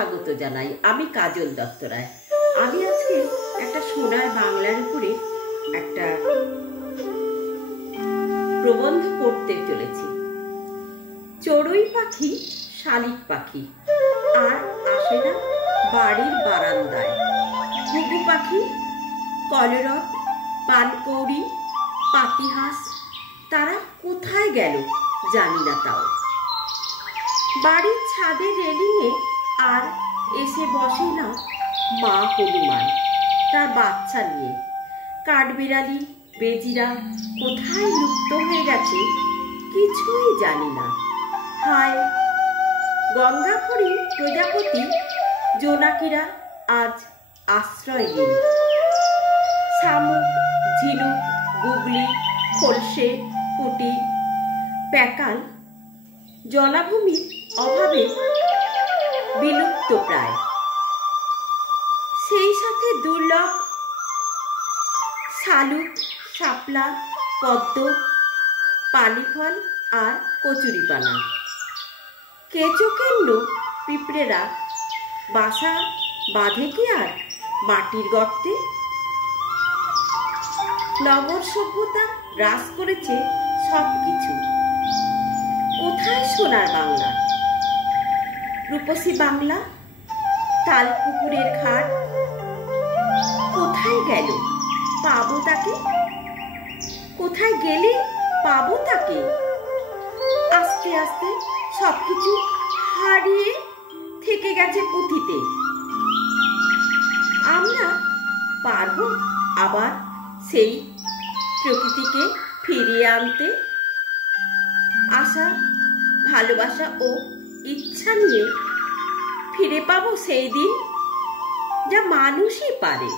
স্বাগত জানাই। আমি কাজল দত্ত রায়। আমি আজকে একটা সোনার বাংলার উপরে একটা প্রবন্ধ পড়তে চলেছি। চড়ুই পাখি শালিক পাখি আর আসে না বাড়ির বারান্দায়। ঘুঘু পাখি, কলরব, পানকৌড়ি, পাতিহাঁস তারা কোথায় গেল জানি না তাও। বাড়ির ছাদের রেলিংয়ে আর এসে বসে না মা হনুমান তার বাচ্চা নিয়ে। কাঠবিড়ালি বেজিরা কোথায় লুপ্ত হয়ে গেছে কিছুই জানি না। হায় গঙ্গাফড়িং প্রজাপতি জোনাকিরা আজ আশ্রয়হীন। শামুক, ঝিনুক, গুগলি, খলসে, পুঁটি, প্যাকাল জলাভূমির অভাবে বিলুপ্ত প্রায়। সেই সাথে দুর্লভ শালুক, শাপলা, পদ্ম, পানিফল আর কচুরিপানা। কেঁচোকেন্ড পিঁপড়েরা বাসা বাঁধে কি আর মাটির গর্তে? নগর সভ্যতা গ্রাস করেছে সব কিছু। কোথায় সোনার বাংলা, রূপসী বাংলা, তালপুকুরের ঘাট? কোথায় গেল পাবো তাকে? কোথায় গেলে পাবো তাকে? আস্তে আস্তে সবকিছু হারিয়ে থেকে গেছে পুঁথিতে। আমরা পারবো আবার সেই প্রকৃতিকে ফিরিয়ে আনতে? আশা, ভালোবাসা ও ইচ্ছা নিয়ে ফিরে পাবো সেই দিন যা মানুষই পারে।